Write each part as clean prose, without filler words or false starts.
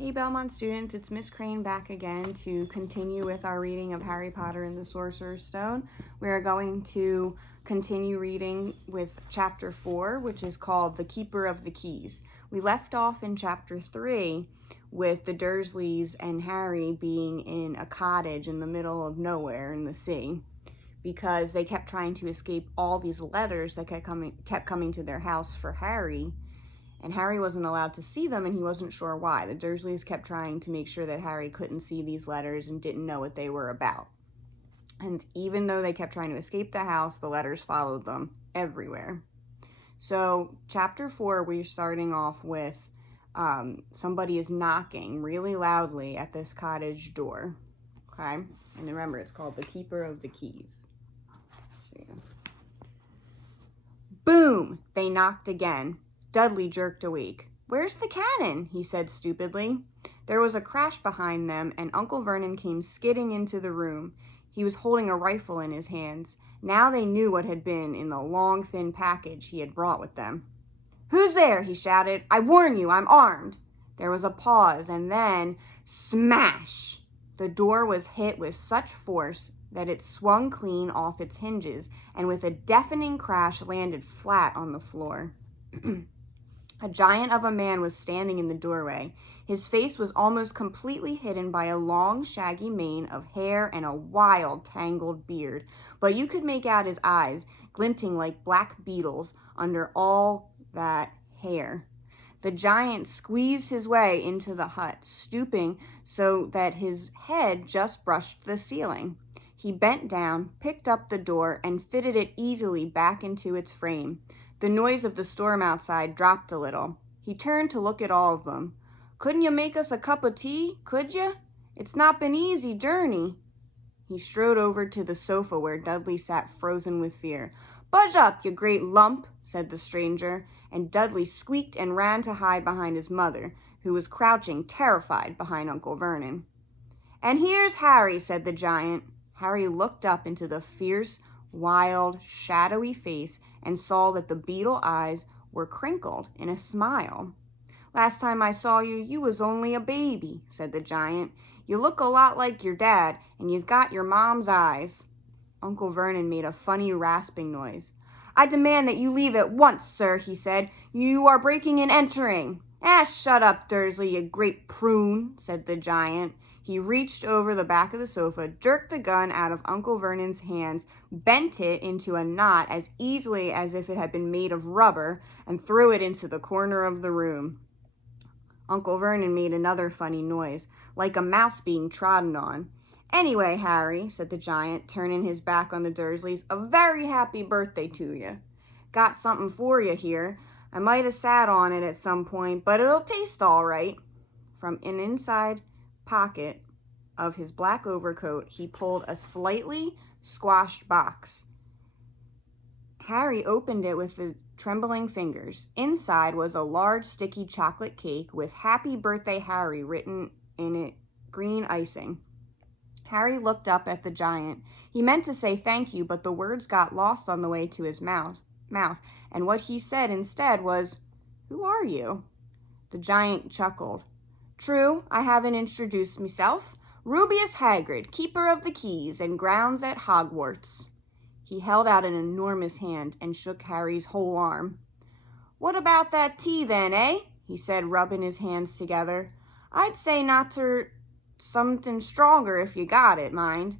Hey Belmont students, it's Miss Crane back again to continue with our reading of Harry Potter and the Sorcerer's Stone. We are going to continue reading with chapter 4, which is called The Keeper of the Keys. We left off in chapter 3 with the Dursleys and Harry being in a cottage in the middle of nowhere in the sea because they kept trying to escape all these letters that kept coming to their house for Harry. And Harry wasn't allowed to see them, and he wasn't sure why. The Dursleys kept trying to make sure that Harry couldn't see these letters and didn't know what they were about. And even though they kept trying to escape the house, the letters followed them everywhere. So, chapter 4, we're starting off with somebody is knocking really loudly at this cottage door. Okay? And remember, it's called The Keeper of the Keys. Boom! They knocked again. Dudley jerked awake. "Where's the cannon?" he said stupidly. There was a crash behind them, and Uncle Vernon came skidding into the room. He was holding a rifle in his hands. Now they knew what had been in the long, thin package he had brought with them. "Who's there?" he shouted. "I warn you, I'm armed." There was a pause, and then smash! The door was hit with such force that it swung clean off its hinges, and with a deafening crash landed flat on the floor. A giant of a man was standing in the doorway. His face was almost completely hidden by a long, shaggy mane of hair and a wild, tangled beard, but you could make out his eyes, glinting like black beetles under all that hair. The giant squeezed his way into the hut, stooping so that his head just brushed the ceiling. He bent down, picked up the door, and fitted it easily back into its frame. The noise of the storm outside dropped a little. He turned to look at all of them. "Couldn't you make us a cup of tea, could you? It's not been an easy journey." He strode over to the sofa where Dudley sat frozen with fear. "Budge up, you great lump," said the stranger, and Dudley squeaked and ran to hide behind his mother, who was crouching, terrified, behind Uncle Vernon. "And here's Harry," said the giant. Harry looked up into the fierce, wild, shadowy face and saw that the beetle eyes were crinkled in a smile. "Last time I saw you, you was only a baby," said the giant. "You look a lot like your dad, and you've got your mom's eyes." Uncle Vernon made a funny rasping noise. "I demand that you leave at once, sir," he said. "You are breaking and entering." "Ah, shut up, Dursley, you great prune," said the giant. He reached over the back of the sofa, jerked the gun out of Uncle Vernon's hands, bent it into a knot as easily as if it had been made of rubber, and threw it into the corner of the room. Uncle Vernon made another funny noise, like a mouse being trodden on. "Anyway, Harry," said the giant, turning his back on the Dursleys, "a very happy birthday to you. Got something for you here. I might have sat on it at some point, but it'll taste all right." From an inside pocket of his black overcoat, he pulled a slightly squashed box. Harry opened it with the trembling fingers. Inside was a large sticky chocolate cake with "Happy Birthday, Harry" written in it, green icing. Harry looked up at the giant. He meant to say thank you, but the words got lost on the way to his mouth, and what he said instead was, "Who are you?" The giant chuckled. "True, I haven't introduced myself. Rubeus Hagrid, Keeper of the Keys and Grounds at Hogwarts." He held out an enormous hand and shook Harry's whole arm. "What about that tea then, eh?" he said, rubbing his hands together. "I'd say not to something stronger if you got it, mind."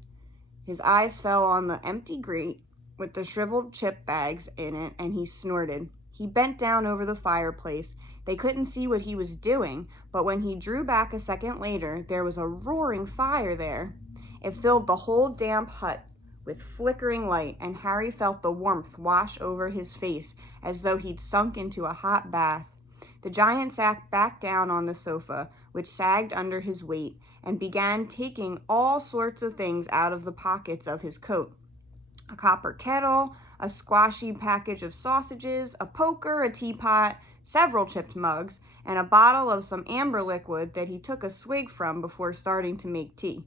His eyes fell on the empty grate with the shriveled chip bags in it, and he snorted. He bent down over the fireplace. They couldn't see what he was doing, but when he drew back a second later, there was a roaring fire there. It filled the whole damp hut with flickering light, and Harry felt the warmth wash over his face as though he'd sunk into a hot bath. The giant sat back down on the sofa, which sagged under his weight, and began taking all sorts of things out of the pockets of his coat. A copper kettle, a squashy package of sausages, a poker, a teapot, several chipped mugs, and a bottle of some amber liquid that he took a swig from before starting to make tea.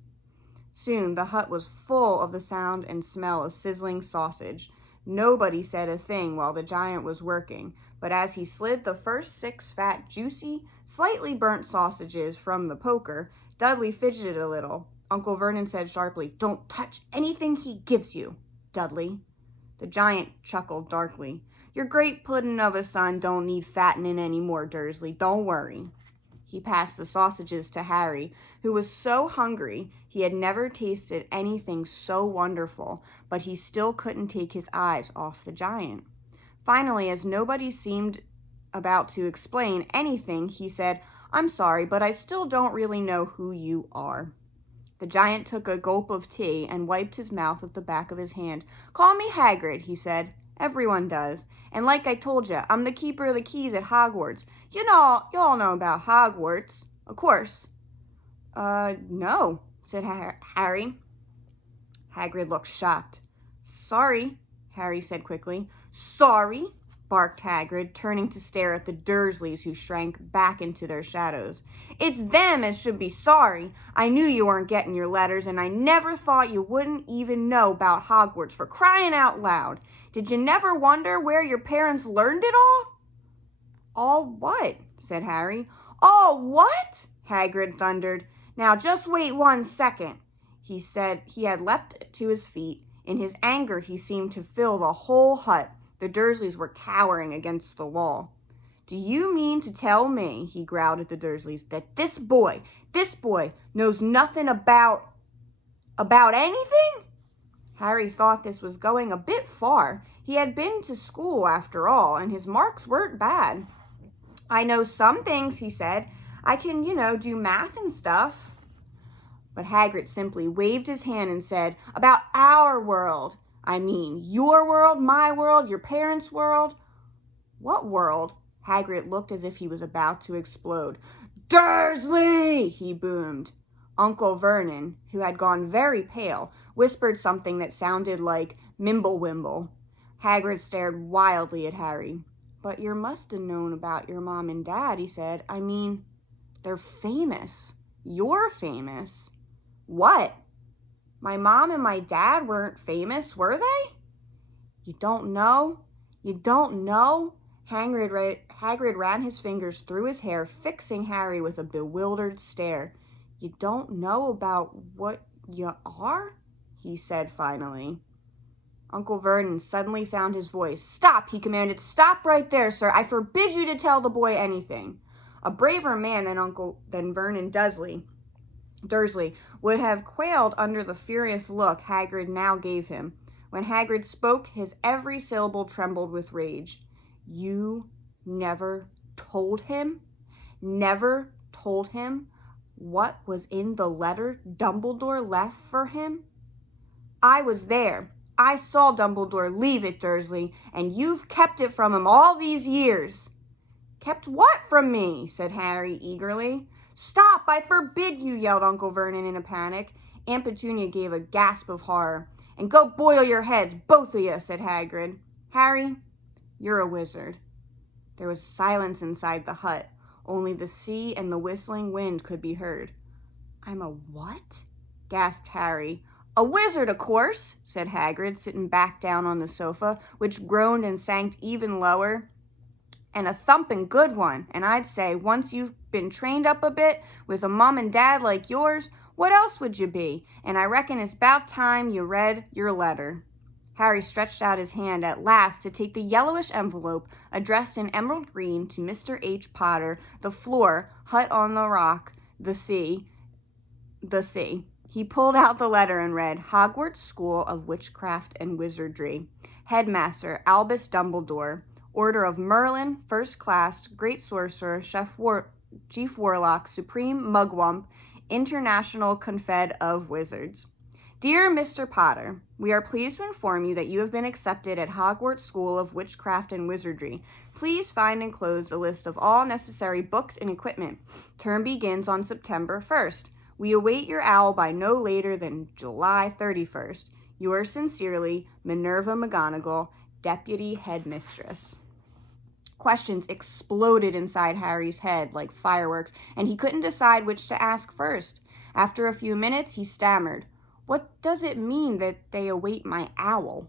Soon the hut was full of the sound and smell of sizzling sausage. Nobody said a thing while the giant was working, but as he slid the first 6 fat, juicy, slightly burnt sausages from the poker, Dudley fidgeted a little. Uncle Vernon said sharply, "Don't touch anything he gives you, Dudley." The giant chuckled darkly. "Your great puddin' of a son don't need fattening any more, Dursley. Don't worry." He passed the sausages to Harry, who was so hungry he had never tasted anything so wonderful, but he still couldn't take his eyes off the giant. Finally, as nobody seemed about to explain anything, he said, "I'm sorry, but I still don't really know who you are." The giant took a gulp of tea and wiped his mouth with the back of his hand. "Call me Hagrid," he said. "Everyone does. And like I told you, I'm the keeper of the keys at Hogwarts. You all know about Hogwarts, of course." No," said Harry. Hagrid looked shocked. "Sorry," Harry said quickly. "Sorry?" barked Hagrid, turning to stare at the Dursleys, who shrank back into their shadows. "It's them as should be sorry. I knew you weren't getting your letters, and I never thought you wouldn't even know about Hogwarts, for crying out loud. Did you never wonder where your parents learned it all?" "All what?" said Harry. "All what?" Hagrid thundered. "Now just wait 1 second." He said he had leapt to his feet. In his anger, he seemed to fill the whole hut. The Dursleys were cowering against the wall. "Do you mean to tell me," he growled at the Dursleys, "that this boy knows nothing about anything?" Harry thought this was going a bit far. He had been to school after all, and his marks weren't bad. "I know some things," he said. "I can, do math and stuff." But Hagrid simply waved his hand and said, "About our world. I mean, your world, my world, your parents' world." "What world?" Hagrid looked as if he was about to explode. "Dursley!" he boomed. Uncle Vernon, who had gone very pale, whispered something that sounded like Mimblewimble. Hagrid stared wildly at Harry. "But you must have known about your mom and dad," he said. "I mean, they're famous. You're famous." "What? My mom and my dad weren't famous, were they?" "You don't know? You don't know?" Hagrid ran his fingers through his hair, fixing Harry with a bewildered stare. "You don't know about what you are?" he said finally. Uncle Vernon suddenly found his voice. "Stop," he commanded. "Stop right there, sir. I forbid you to tell the boy anything." A braver man than Vernon Dursley would have quailed under the furious look Hagrid now gave him. When Hagrid spoke, his every syllable trembled with rage. "You never told him? Never told him what was in the letter Dumbledore left for him?" "I was there. I saw Dumbledore leave it, Dursley, and you've kept it from him all these years." "Kept what from me?" said Harry eagerly. "Stop! I forbid you!" yelled Uncle Vernon in a panic. Aunt Petunia gave a gasp of horror. "And go boil your heads, both of you," said Hagrid. "Harry, you're a wizard." There was silence inside the hut. Only the sea and the whistling wind could be heard. "I'm a what?" gasped Harry. "A wizard, of course," said Hagrid, sitting back down on the sofa, which groaned and sank even lower. "And a thumping good one. And I'd say, once you've been trained up a bit, with a mom and dad like yours, what else would you be? And I reckon it's about time you read your letter." Harry stretched out his hand at last to take the yellowish envelope addressed in emerald green to Mr. H. Potter, the floor, hut on the rock, the sea. He pulled out the letter and read, "Hogwarts School of Witchcraft and Wizardry. Headmaster Albus Dumbledore. Order of Merlin, First Class, Great Sorcerer, Chief Warlock, Supreme Mugwump, International Confed of Wizards. Dear Mr. Potter, we are pleased to inform you that you have been accepted at Hogwarts School of Witchcraft and Wizardry. Please find enclosed a list of all necessary books and equipment. Term begins on September 1st. We await your owl by no later than July 31st. Yours sincerely, Minerva McGonagall, Deputy Headmistress." Questions exploded inside Harry's head like fireworks, and he couldn't decide which to ask first. After a few minutes, he stammered, "What does it mean that they await my owl?"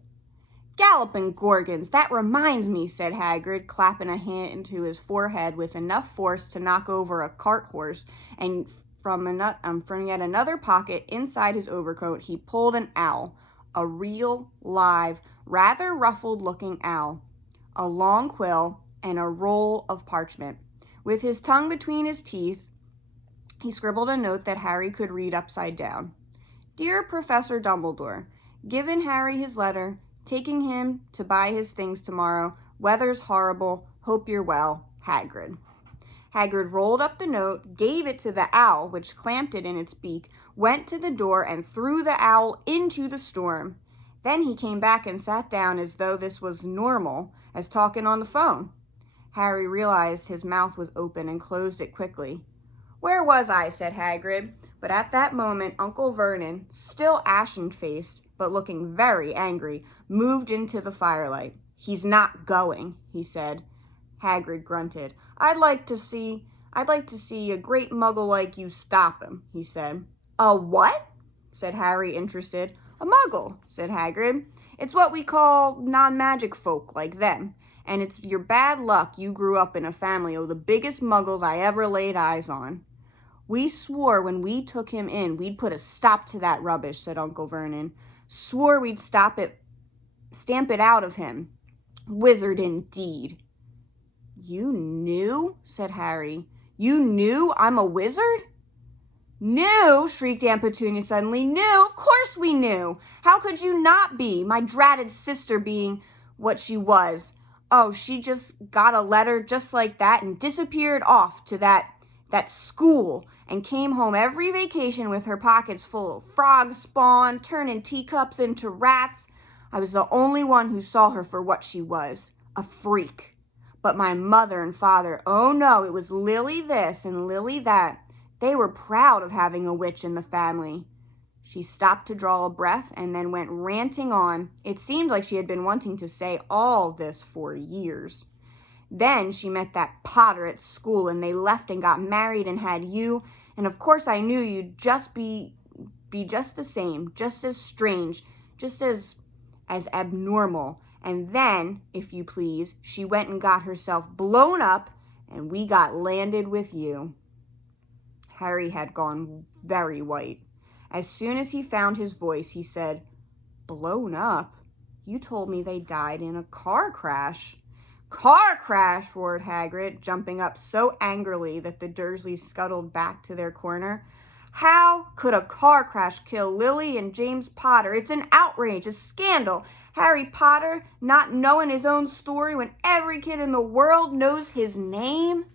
Galloping Gorgons, that reminds me, said Hagrid, clapping a hand to his forehead with enough force to knock over a cart horse, and from yet another pocket inside his overcoat he pulled an owl, a real, live, rather ruffled-looking owl, a long quill, and a roll of parchment. With his tongue between his teeth, he scribbled a note that Harry could read upside down. Dear Professor Dumbledore, given Harry his letter, taking him to buy his things tomorrow. Weather's horrible. Hope you're well. Hagrid. Hagrid rolled up the note, gave it to the owl, which clamped it in its beak, went to the door, and threw the owl into the storm. Then he came back and sat down as though this was normal, as talking on the phone. Harry realized his mouth was open and closed it quickly. Where was I? Said Hagrid. But at that moment, Uncle Vernon, still ashen-faced, but looking very angry, moved into the firelight. He's not going, he said. Hagrid grunted. I'd like to see a great muggle like you stop him, he said. A what? Said Harry, interested. A muggle, said Hagrid. It's what we call non-magic folk like them. And it's your bad luck you grew up in a family of the biggest muggles I ever laid eyes on. We swore when we took him in we'd put a stop to that rubbish, said Uncle Vernon. Swore we'd stamp it out of him. Wizard indeed. You knew? Said Harry. You knew I'm a wizard? Knew? Shrieked Aunt Petunia suddenly. Knew? Of course we knew. How could you not be? My dratted sister being what she was. Oh, she just got a letter just like that and disappeared off to that school and came home every vacation with her pockets full of frog spawn, turning teacups into rats. I was the only one who saw her for what she was, a freak. But my mother and father, oh no, it was Lily this and Lily that. They were proud of having a witch in the family. She stopped to draw a breath and then went ranting on. It seemed like she had been wanting to say all this for years. Then she met that Potter at school and they left and got married and had you. And of course I knew you'd just be just the same, just as strange, just as abnormal. And then, if you please, she went and got herself blown up and we got landed with you. Harry had gone very white. As soon as he found his voice, he said, Blown up? You told me they died in a car crash. Car crash, roared Hagrid, jumping up so angrily that the Dursleys scuttled back to their corner. How could a car crash kill Lily and James Potter? It's an outrage, a scandal. Harry Potter not knowing his own story when every kid in the world knows his name?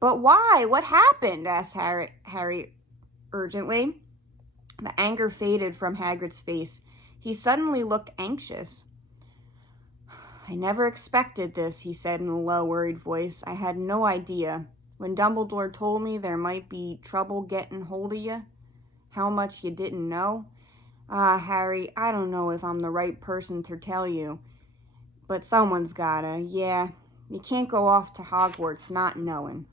But why? What happened? Asked Harry urgently. The anger faded from Hagrid's face. He suddenly looked anxious. I never expected this, he said in a low, worried voice. I had no idea. When Dumbledore told me there might be trouble getting hold of you, how much you didn't know. Harry, I don't know if I'm the right person to tell you, but someone's gotta. Yeah, you can't go off to Hogwarts not knowing.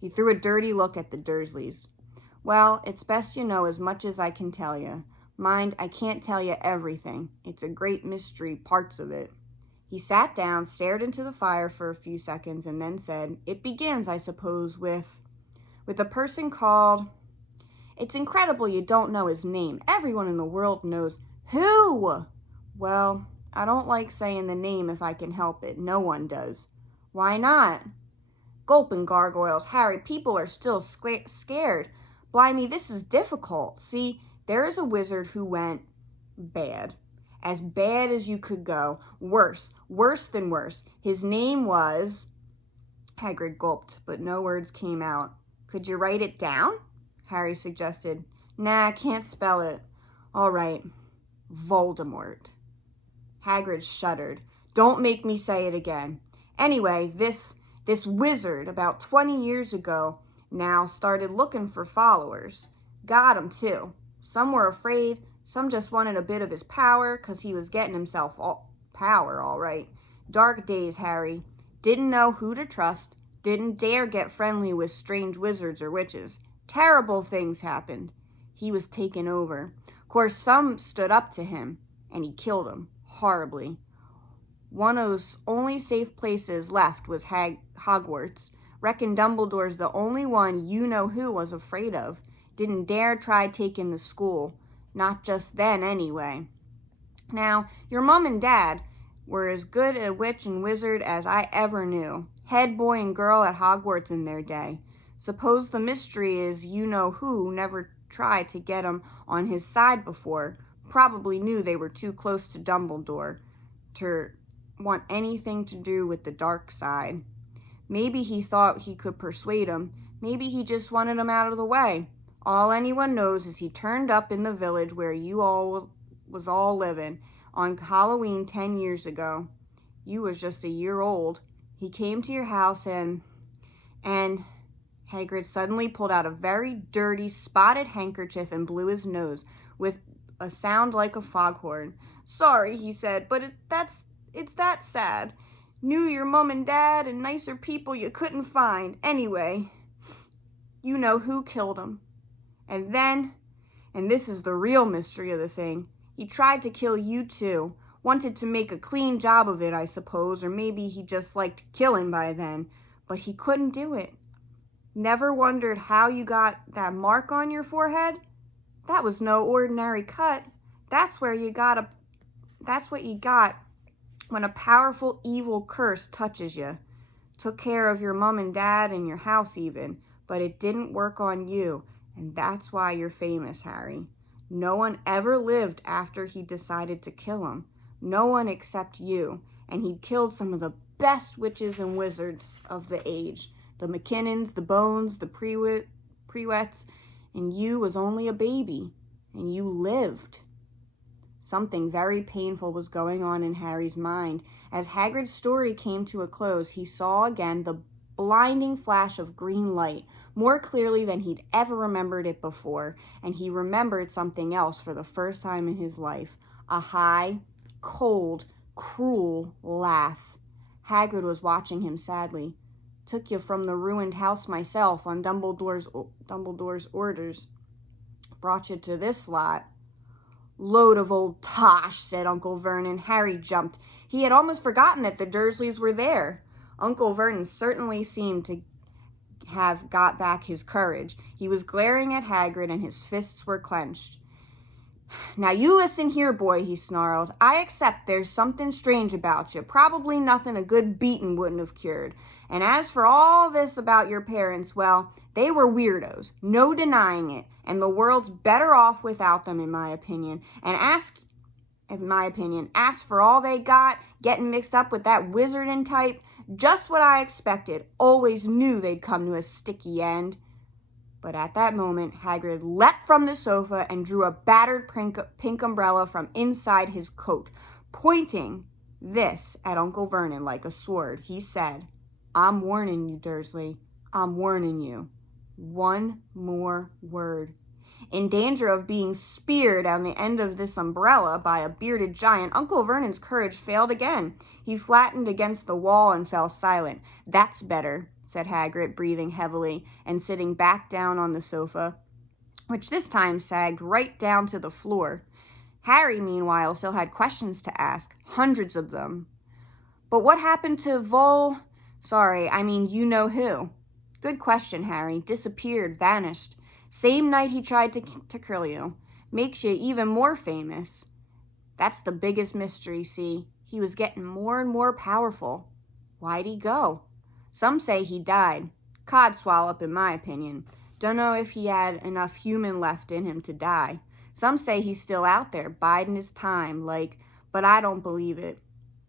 He threw a dirty look at the Dursleys. Well, it's best you know as much as I can tell you. Mind, I can't tell you everything. It's a great mystery, parts of it. He sat down, stared into the fire for a few seconds, and then said, It begins, I suppose, with a person called... It's incredible you don't know his name. Everyone in the world knows. Who? Well, I don't like saying the name if I can help it. No one does. Why not? Gulping gargoyles. Harry, people are still scared. Blimey, this is difficult. See, there is a wizard who went bad. As bad as you could go. Worse than worse. His name was... Hagrid gulped, but no words came out. Could you write it down? Harry suggested. Nah, I can't spell it. All right. Voldemort. Hagrid shuddered. Don't make me say it again. Anyway, this wizard, about 20 years ago now, started looking for followers. Got 'em, too. Some were afraid. Some just wanted a bit of his power, 'cause he was getting himself power, all right. Dark days, Harry. Didn't know who to trust. Didn't dare get friendly with strange wizards or witches. Terrible things happened. He was taken over. Of course, some stood up to him, and he killed them. horribly. One of those only safe places left was Hogwarts. Reckon Dumbledore's the only one you-know-who was afraid of. Didn't dare try taking the school. Not just then, anyway. Now, your mom and dad were as good a witch and wizard as I ever knew. Head boy and girl at Hogwarts in their day. Suppose the mystery is you-know-who never tried to get 'em on his side before. Probably knew they were too close to Dumbledore to want anything to do with the dark side. Maybe he thought he could persuade 'em. Maybe he just wanted 'em out of the way. All anyone knows is he turned up in the village where you all was all living on Halloween 10 years ago. You was just a year old. He came to your house and Hagrid suddenly pulled out a very dirty, spotted handkerchief and blew his nose with a sound like a foghorn. Sorry, he said, but it's that sad. Knew your mom and dad and nicer people you couldn't find. Anyway, you know who killed him. And then, and this is the real mystery of the thing, he tried to kill you too. Wanted to make a clean job of it, I suppose, or maybe he just liked killing by then. But he couldn't do it. Never wondered how you got that mark on your forehead? That was no ordinary cut. That's what you got when a powerful evil curse touches you. Took care of your mom and dad and your house even, but it didn't work on you, and that's why you're famous, Harry. No one ever lived after he decided to kill him. No one except you, and he'd killed some of the best witches and wizards of the age. The McKinnons, the Bones, the Prewetts, and you was only a baby, and you lived. Something very painful was going on in Harry's mind. As Hagrid's story came to a close, he saw again the blinding flash of green light, more clearly than he'd ever remembered it before, and he remembered something else for the first time in his life. A high, cold, cruel laugh. Hagrid was watching him sadly. Took you from the ruined house myself on Dumbledore's orders. Brought you to this lot. Load of old tosh, said Uncle Vernon. Harry jumped. He had almost forgotten that the Dursleys were there. Uncle Vernon certainly seemed to have got back his courage. He was glaring at Hagrid and his fists were clenched. Now you listen here, boy, he snarled. I accept there's something strange about you. Probably nothing a good beating wouldn't have cured. And as for all this about your parents, well, they were weirdos. No denying it. And the world's better off without them, in my opinion. And ask for all they got, getting mixed up with that wizarding type. Just what I expected. Always knew they'd come to a sticky end. But at that moment, Hagrid leapt from the sofa and drew a battered pink umbrella from inside his coat. Pointing this at Uncle Vernon like a sword, he said, I'm warning you, Dursley. I'm warning you. One more word. In danger of being speared on the end of this umbrella by a bearded giant, Uncle Vernon's courage failed again. He flattened against the wall and fell silent. That's better, said Hagrid, breathing heavily and sitting back down on the sofa, which this time sagged right down to the floor. Harry, meanwhile, still had questions to ask, hundreds of them. But what happened to you know who? Good question, Harry. Disappeared, vanished. Same night he tried to kill you. Makes you even more famous. That's the biggest mystery, see? He was getting more and more powerful. Why'd he go? Some say he died. Codswallop, in my opinion. Dunno if he had enough human left in him to die. Some say he's still out there, biding his time, but I don't believe it.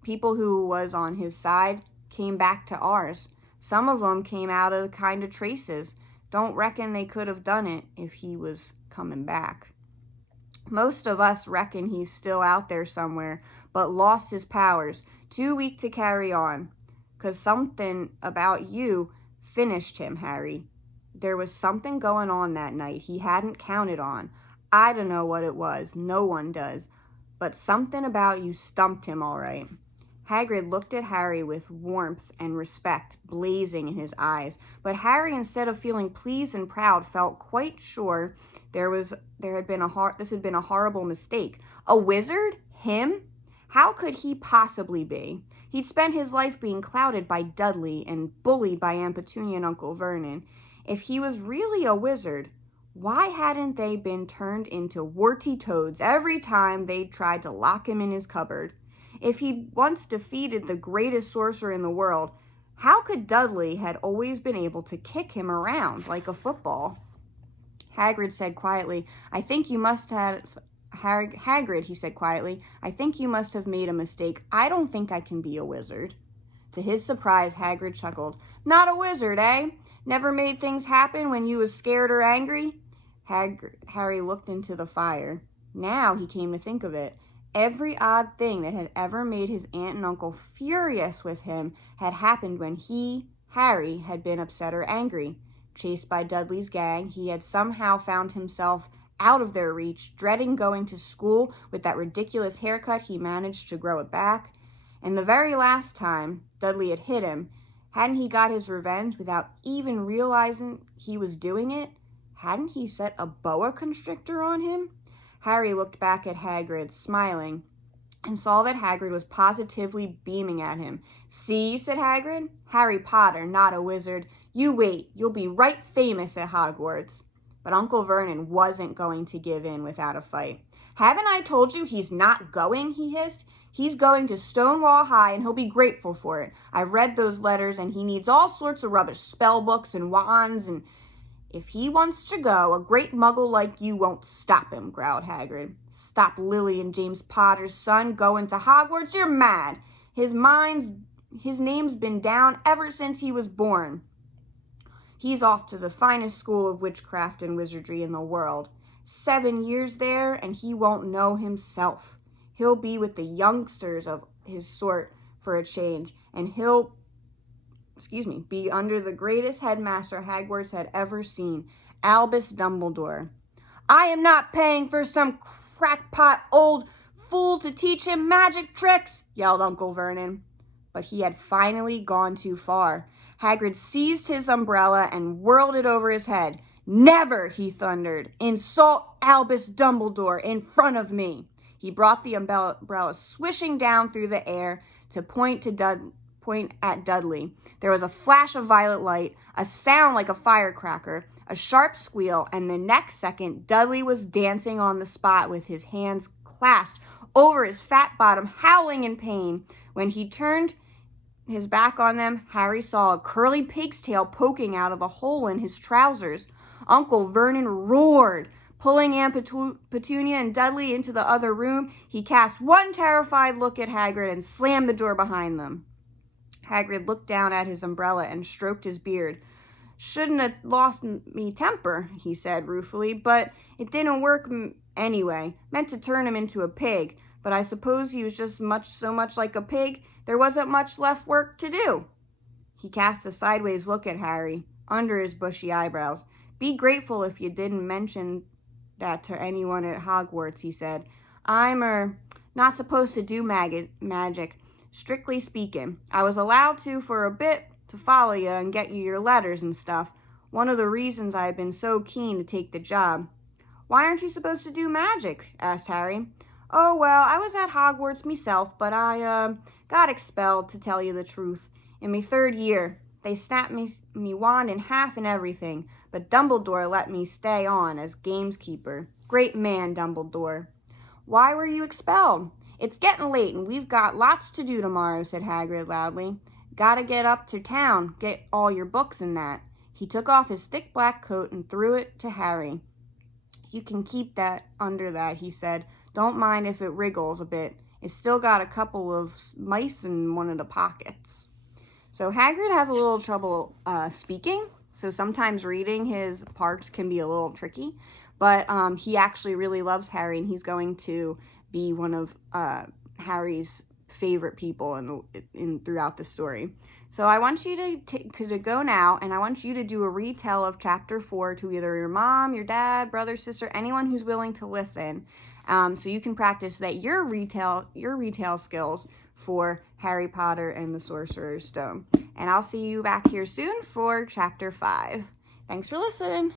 People who was on his side came back to ours. Some of them came out of the kind of traces. Don't reckon they could have done it if he was coming back. Most of us reckon he's still out there somewhere, but lost his powers, too weak to carry on. 'Cause something about you finished him, Harry. There was something going on that night he hadn't counted on. I don't know what it was, no one does, but something about you stumped him all right. Hagrid looked at Harry with warmth and respect blazing in his eyes, but Harry, instead of feeling pleased and proud, felt quite sure this had been a horrible mistake. A wizard? Him? How could he possibly be? He'd spent his life being clouded by Dudley and bullied by Aunt Petunia and Uncle Vernon. If he was really a wizard, why hadn't they been turned into warty toads every time they tried to lock him in his cupboard? If he'd once defeated the greatest sorcerer in the world, how could Dudley had always been able to kick him around like a football? Hagrid said quietly, Hagrid, he said quietly, I think you must have made a mistake. I don't think I can be a wizard. To his surprise, Hagrid chuckled. Not a wizard, eh? Never made things happen when you was scared or angry? Harry looked into the fire. Now he came to think of it. Every odd thing that had ever made his aunt and uncle furious with him had happened when he, Harry, had been upset or angry. Chased by Dudley's gang, he had somehow found himself out of their reach, dreading going to school with that ridiculous haircut he managed to grow it back. And the very last time Dudley had hit him, hadn't he got his revenge without even realizing he was doing it? Hadn't he set a boa constrictor on him? Harry looked back at Hagrid, smiling, and saw that Hagrid was positively beaming at him. See, said Hagrid, Harry Potter, not a wizard. You wait, you'll be right famous at Hogwarts. But Uncle Vernon wasn't going to give in without a fight. Haven't I told you he's not going, he hissed. He's going to Stonewall High, and he'll be grateful for it. I've read those letters, and he needs all sorts of rubbish, spell books and wands, and if he wants to go, a great muggle like you won't stop him, growled Hagrid. Stop Lily and James Potter's son going to Hogwarts? You're mad. His name's been down ever since he was born. He's off to the finest school of witchcraft and wizardry in the world. 7 years there, and he won't know himself. He'll be with the youngsters of his sort for a change, and he'll be under the greatest headmaster Hogwarts had ever seen, Albus Dumbledore. I am not paying for some crackpot old fool to teach him magic tricks, yelled Uncle Vernon. But he had finally gone too far. Hagrid seized his umbrella and whirled it over his head. Never, he thundered, insult Albus Dumbledore in front of me. He brought the umbrella swishing down through the air to point at Dudley. There was a flash of violet light, a sound like a firecracker, a sharp squeal, and the next second, Dudley was dancing on the spot with his hands clasped over his fat bottom, howling in pain. When he turned his back on them, Harry saw a curly pig's tail poking out of a hole in his trousers. Uncle Vernon roared. Pulling Aunt Petunia and Dudley into the other room, he cast one terrified look at Hagrid and slammed the door behind them. Hagrid looked down at his umbrella and stroked his beard. Shouldn't have lost me temper, he said ruefully, but it didn't work anyway. Meant to turn him into a pig, but I suppose he was just so much like a pig, there wasn't much left work to do. He cast a sideways look at Harry, under his bushy eyebrows. Be grateful if you didn't mention that to anyone at Hogwarts, he said. I'm not supposed to do magic. Strictly speaking, I was allowed to for a bit to follow you and get you your letters and stuff. One of the reasons I've been so keen to take the job. Why aren't you supposed to do magic? Asked Harry. Oh, well, I was at Hogwarts myself, but I got expelled, to tell you the truth. In my 3rd year, they snapped me wand in half and everything, but Dumbledore let me stay on as gameskeeper. Great man, Dumbledore. Why were you expelled? It's getting late, and we've got lots to do tomorrow, said Hagrid loudly. Gotta get up to town, get all your books and that. He took off his thick black coat and threw it to Harry. You can keep that under that, he said. Don't mind if it wriggles a bit. It's still got a couple of mice in one of the pockets. So Hagrid has a little trouble speaking, so sometimes reading his parts can be a little tricky. But he actually really loves Harry, and he's going to be one of Harry's favorite people in throughout the story. So I want you to go now, and I want you to do a retell of Chapter 4 to either your mom, your dad, brother, sister, anyone who's willing to listen, so you can practice that your retail skills for Harry Potter and the Sorcerer's Stone. And I'll see you back here soon for Chapter 5. Thanks for listening.